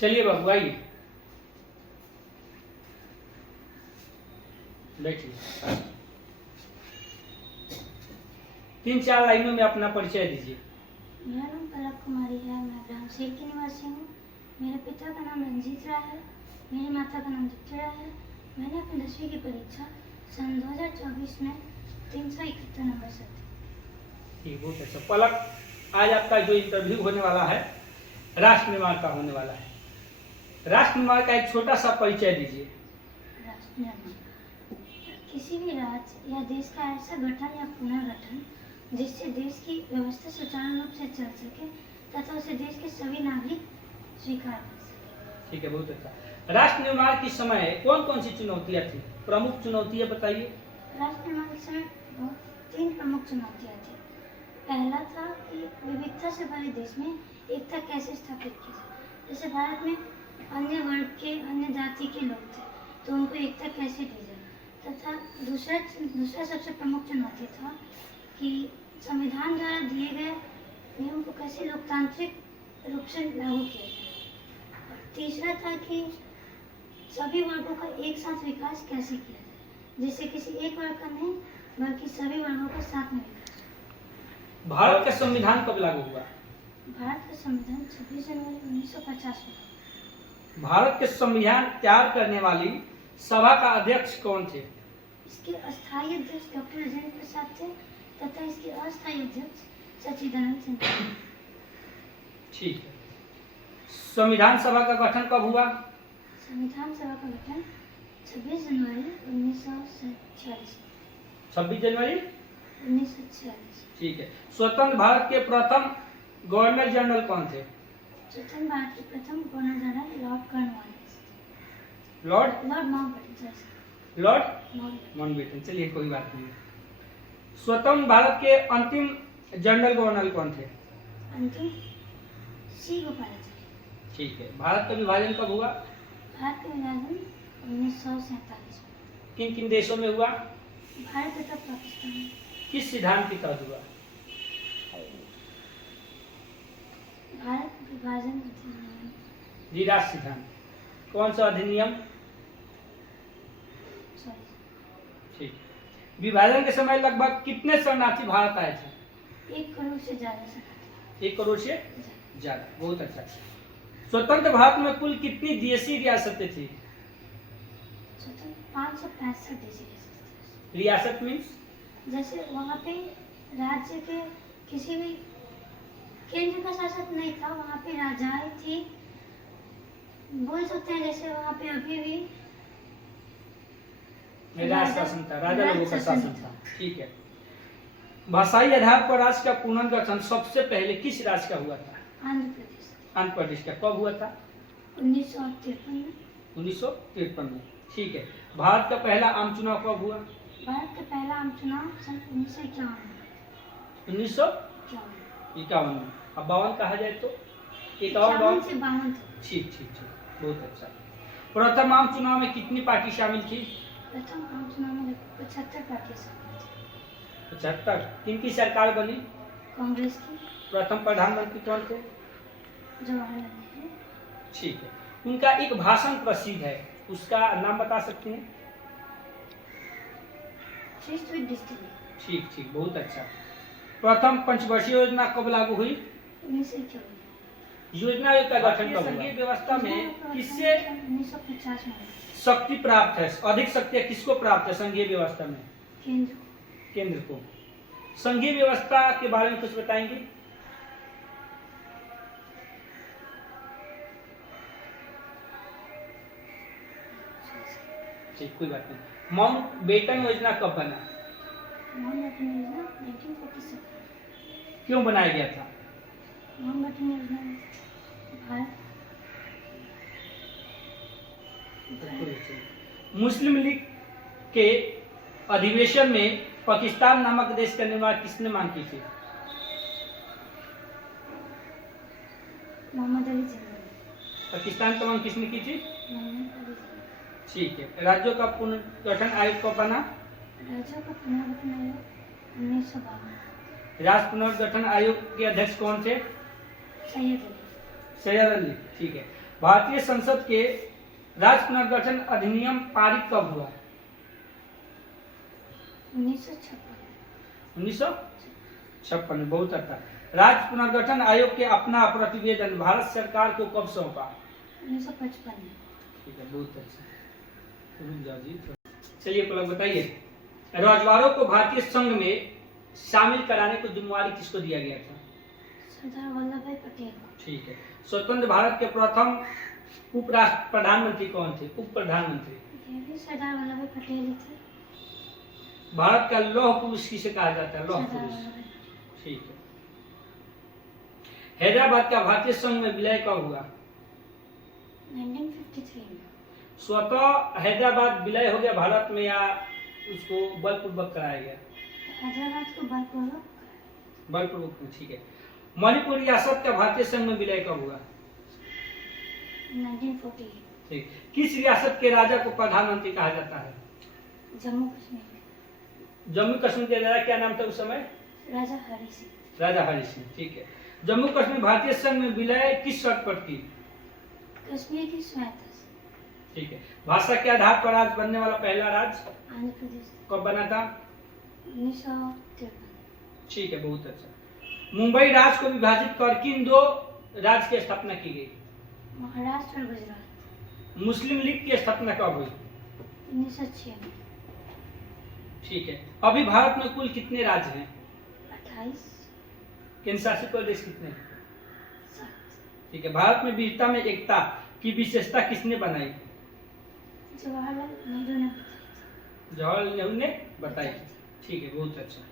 चलिए बाबू आइए, बैठिए। 3-4 लाइनों में अपना परिचय दीजिए। मेरा नाम पलक कुमारी है। मैं ग्राम सेठ की निवासी हूँ। मेरे पिता का नाम रंजीत राय है। मेरी माता का नाम दीप्ति राय है। मैंने अपनी 10वीं की परीक्षा सन 2024 में 371 नंबर से दी। ठीक, बहुत अच्छा। पलक, आज आपका जो इंटरव्यू होने वाला है राष्ट्र निर्माण का होने वाला है। राष्ट्र निर्माण का एक छोटा सा परिचय दीजिए। राष्ट्र निर्माण किसी भी राज्य या देश का ऐसा गठन या पुनर्गठन जिससे देश की व्यवस्था सुचारू रूप से चल सके तथा उसे देश के सभी नागरिक स्वीकार कर सके। ठीक है, बहुत अच्छा। राष्ट्र निर्माण के समय कौन कौन सी चुनौतियां थी, प्रमुख चुनौतियां बताइए। राष्ट्र निर्माण के समय 3 प्रमुख चुनौतियां थी। पहला था कि विविधता से भरे देश में एकता कैसे स्थापित की जाए। जैसे भारत में अन्य वर्ग के, अन्य जाति के लोग थे, तो उनको एकता कैसे दी जाए। तथा दूसरा सबसे प्रमुख चुनौती था कि संविधान द्वारा दिए गए नियम को कैसे लोकतांत्रिक रूप से लागू किया जाए। और तीसरा था कि सभी वर्गों का एक साथ विकास कैसे किया जाए, जिससे किसी एक वर्ग का नहीं बल्कि सभी वर्गों का साथ में विकास हो। भारत का संविधान कब लागू हुआ? भारत का संविधान 26 जनवरी 1950 में। भारत के संविधान तैयार करने वाली सभा का अध्यक्ष कौन थे? इसके अस्थायी अध्यक्ष डॉक्टर राजेंद्र प्रसाद थे तथा इसके अस्थायी अध्यक्ष सच्चिदानंद सिंह थे। ठीक है। संविधान सभा का गठन कब हुआ? संविधान सभा का गठन 26 जनवरी 1946। 26 जनवरी 1946। ठीक है। स्वतंत्र भारत के प्रथम गवर्नर जनरल कौन थे? स्वतंत्र भारत के प्रथम governor general Lord Cornwallis. Lord Mountbatten. चलिए, कोई बात नहीं। स्वतंत्र भारत के अंतिम जनरल गवर्नर कौन थे? अंतिम सी गोपालाचारी। ठीक है। भारत का विभाजन कब हुआ? भारत का विभाजन 1947 में। किन किन देशों में हुआ? भारत तथा पाकिस्तान में। किस सिद्धांत के तहत हुआ? भारत विभाजन अधिनियम। जीरास सिद्धांत। कौन सा अधिनियम? ठीक। विभाजन के समय लगभग कितने शरणार्थी भारत आए थे? 1 करोड़ से ज्यादा शरणार्थी। 1 करोड़ से ज्यादा। बहुत अच्छा। स्वतंत्र भारत में कुल कितनी देशी रियासतें थी? स्वतंत्र 565 देशी रियासतें। रियासत मीन्स जैसे वहाँ पे राज्य के किसी भी केंद्र का शासक नहीं था, वहाँ पे राजाएं थी। बोल सकते हैं जैसे वहाँ पे अभी भी राज शासन था, राजा लोगों का शासन था। ठीक है। भाषाई आधार पर राज्य का पुनर्गठन सबसे पहले किस राज्य का हुआ था? आंध्र प्रदेश। आंध्र प्रदेश का कब हुआ था? 1953 में। 1953 में। ठीक है। भारत का पहला आम चुनाव कब हुआ? भारत का पहला आम चुनाव सन 1951 में। 1951 में। अब 52 कहा जाए तो 51 से 52 तक। ठीक ठीक ठीक, बहुत अच्छा। प्रथम आम चुनाव में कितनी पार्टी शामिल थी? प्रथम आम चुनाव में लगभग 75 पार्टियां शामिल थी। 75। किनकी सरकार बनी? कांग्रेस की। प्रथम प्रधानमंत्री कौन थे? जवाहरलाल नेहरू। ठीक है। उनका एक भाषण प्रसिद्ध है, उसका नाम बता सकते हैं? Feast with destiny. ठीक ठीक, बहुत अच्छा। प्रथम पंचवर्षीय योजना कब लागू हुई? 1951। योजना आयोग का गठन कब हुआ? व्यवस्था में किससे 1950 में। शक्ति प्राप्त है? अधिक शक्ति किसको प्राप्त है संघीय व्यवस्था में? केंद्र को। संघीय व्यवस्था के बारे में कुछ बताएंगे? ठीक, कोई बात नहीं। माउंटबेटन योजना कब बना? माउंटबेटन योजना 1947। क्यों बनाया गया था? माउंटबेटन योजना भारत मुस्लिम लीग के अधिवेशन में पाकिस्तान नामक देश का निर्माण किसने मांग की थी? मोहम्मद अली जिन्ना। पाकिस्तान का मांग किसने की थी? मोहम्मद अली जिन्ना। ठीक है। राज्यों का पुनर्गठन आयोग कब बना? राज्यों का पुनर्गठन आयोग 1952। राष्ट्र पुनर्गठन आयोग के अध्यक्ष कौन थे? सैयद अली। सैयद अली। ठीक है। भारतीय संसद के राज्य पुनर्गठन अधिनियम पारित कब हुआ? 1956। 1956 में। बहुत अच्छा। राज्य पुनर्गठन आयोग के अपना प्रतिवेदन भारत सरकार को कब सौंपा? 1955 में। ठीक है, बहुत अच्छा। रुक जाओ जी। चलिए पलक बताइए, रजवाड़ों को भारतीय संघ में शामिल कराने को जिम्मेवारी किसको दिया गया था? सरदार वल्लभ भाई पटेल। ठीक है। स्वतंत्र भारत के प्रथम प्रधानमंत्री कौन थे? उप प्रधानमंत्री? ये भी सरदार वल्लभ भाई पटेल ही थे। भारत का लौह पुरुष किसे कहा जाता है? लौह सरदार पुरुष। वल्लभ भाई पटेल। ठीक है। हैदराबाद का भारतीय संघ में विलय कब हुआ? 1953 में। स्वतः हैदराबाद विलय हो गया भारत में या उसको बलपूर्वक कराया गया? हैदराबाद को बलपूर्वक। बलपूर्वक। ठीक है। मणिपुर रियासत का भारतीय संघ में विलय कब हुआ? 1948। ठीक। किस रियासत के राजा को प्रधानमंत्री कहा जाता है? जम्मू कश्मीर। जम्मू कश्मीर के राजा क्या नाम था उस समय? राजा हरि सिंह। राजा हरि सिंह। ठीक है। जम्मू कश्मीर भारतीय संघ में विलय किस शर्त पर की? कश्मीर की स्वायत्तता से। ठीक है। भाषा के आधार पर राज्य बनने वाला पहला राज्य आंध्र प्रदेश। कब बना था? 1953। ठीक है, बहुत अच्छा। मुंबई राज्य को विभाजित कर किन दो राज्य की स्थापना की गई? महाराष्ट्र और गुजरात। मुस्लिम लीग की स्थापना कब हुई? 1906 में। ठीक है। अभी भारत में कुल कितने राज्य हैं? 28। केंद्र शासित प्रदेश कितने हैं? 7। ठीक है। भारत में विविधता में एकता की विशेषता किसने बनाई? जवाहरलाल नेहरू ने बताई थी। जवाहरलाल नेहरू ने बताई। ठीक है, बहुत अच्छा।